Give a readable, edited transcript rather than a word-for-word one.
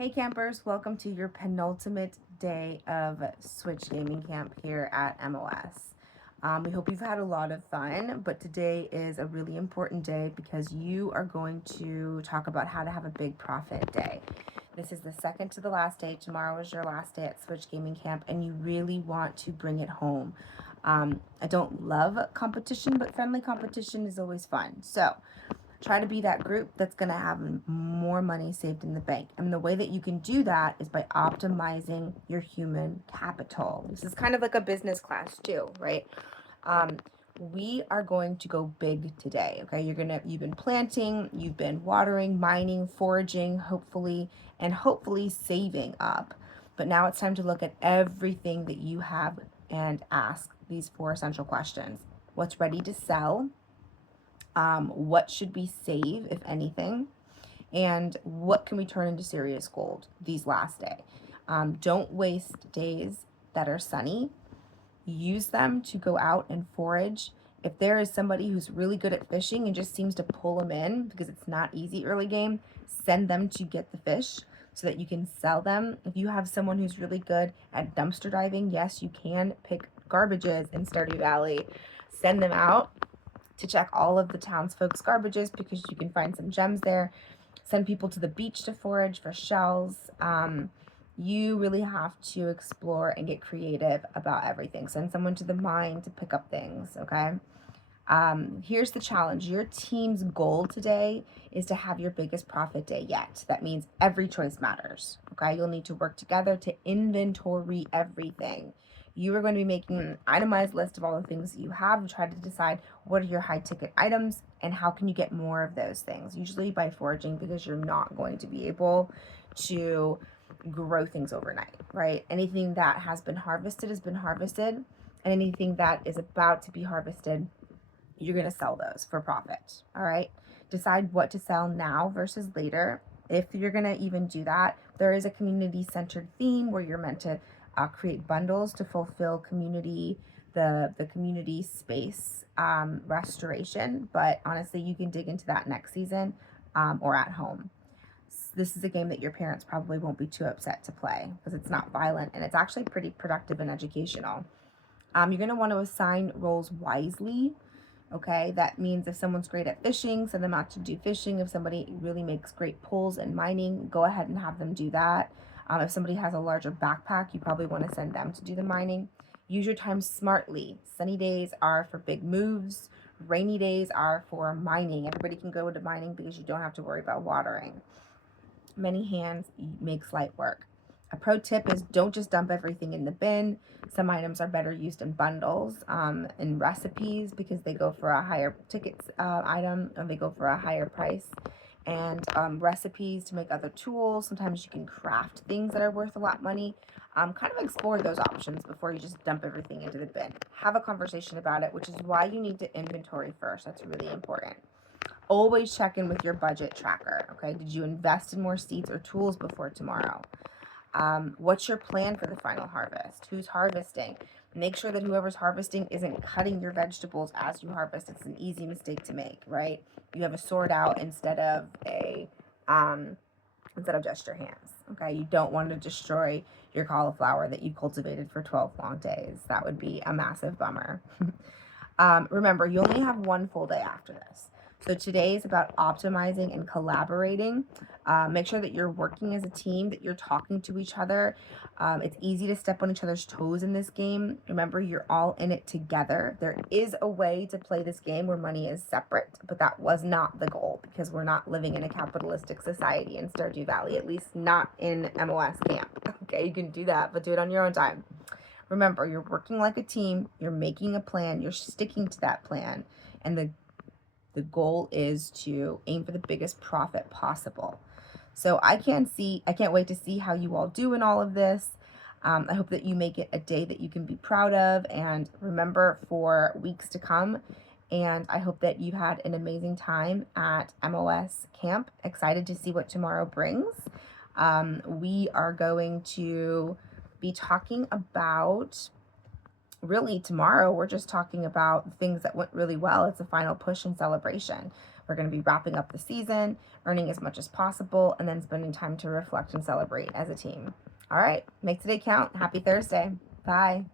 Hey campers, welcome to your penultimate day of Switch Gaming Camp here at MOS. We hope you've had a lot of fun, but today is a really important day because you are going to talk about how to have a big profit day. This is the second to the last day. Tomorrow is your last day at Switch Gaming Camp, and you really want to bring it home. I don't love competition, but friendly competition is always fun. So, try to be that group that's going to have more money saved in the bank. And the way that you can do that is by optimizing your human capital. This is kind of like a business class too, right? Um, we are going to go big today. Okay, you've been planting, you've been watering, mining, foraging, hopefully saving up. But now it's time to look at everything that you have and ask these four essential questions. What's ready to sell? What should we save, if anything, and what can we turn into serious gold these last day. Don't waste days that are sunny. Use them to go out and forage. If there is somebody who's really good at fishing and just seems to pull them in because it's not easy early game, send them to get the fish so that you can sell them. If you have someone who's really good at dumpster diving, yes, you can pick garbages in Stardew Valley. Send them out to check all of the townsfolk's garbages because you can find some gems there. Send people to the beach to forage for shells. You really have to explore and get creative about everything. Send someone to the mine to pick up things, okay? Here's the challenge. Your team's goal today is to have your biggest profit day yet. That means every choice matters, okay? You'll need to work together to inventory everything. You are going to be making an itemized list of all the things that you have to try to decide what are your high ticket items and how can you get more of those things, usually by foraging, because you're not going to be able to grow things overnight, right? Anything that has been harvested, and anything that is about to be harvested, you're going to sell those for profit. All right. Decide what to sell now versus later. If you're going to even do that, there is a community centered theme where you're meant to create bundles to fulfill the community space restoration. But honestly, you can dig into that next season or at home. This is a game that your parents probably won't be too upset to play because it's not violent and it's actually pretty productive and educational. You're going to want to assign roles wisely. Okay, that means if someone's great at fishing, send them out to do fishing. If somebody really makes great pulls and mining, go ahead and have them do that. If somebody has a larger backpack, you probably want to send them to do the mining. Use your time smartly. Sunny days are for big moves. Rainy days are for mining. Everybody can go into mining because you don't have to worry about watering. Many hands makes light work. A pro tip is don't just dump everything in the bin. Some items are better used in bundles, in recipes because they go for a higher ticket item and they go for a higher price. And recipes to make other tools. Sometimes you can craft things that are worth a lot of money. Kind of explore those options before you just dump everything into the bin. Have a conversation about it, which is why you need to inventory first. That's really important. Always check in with your budget tracker. Okay, did you invest in more seeds or tools before tomorrow? What's your plan for the final harvest? Who's harvesting? Make sure that whoever's harvesting isn't cutting your vegetables as you harvest. It's an easy mistake to make, right? You have a sword out instead of just your hands. Okay, you don't want to destroy your cauliflower that you cultivated for 12 long days. That would be a massive bummer. Remember, you only have one full day after this. So today is about optimizing and collaborating. Make sure that you're working as a team, that you're talking to each other. It's easy to step on each other's toes in this game. Remember, you're all in it together. There is a way to play this game where money is separate, but that was not the goal because we're not living in a capitalistic society in Stardew Valley, at least not in MOS camp. Okay, you can do that, but do it on your own time. Remember, you're working like a team, you're making a plan, you're sticking to that plan, and the goal is to aim for the biggest profit possible. So I can't wait to see how you all do in all of this. I hope that you make it a day that you can be proud of and remember for weeks to come. And I hope that you had an amazing time at MOS camp. Excited to see what tomorrow brings. We are going to be talking about, really tomorrow we're just talking about things that went really well. It's a final push and celebration. We're going to be wrapping up the season, earning as much as possible, and then spending time to reflect and celebrate as a team. All right, make today count. Happy Thursday. Bye.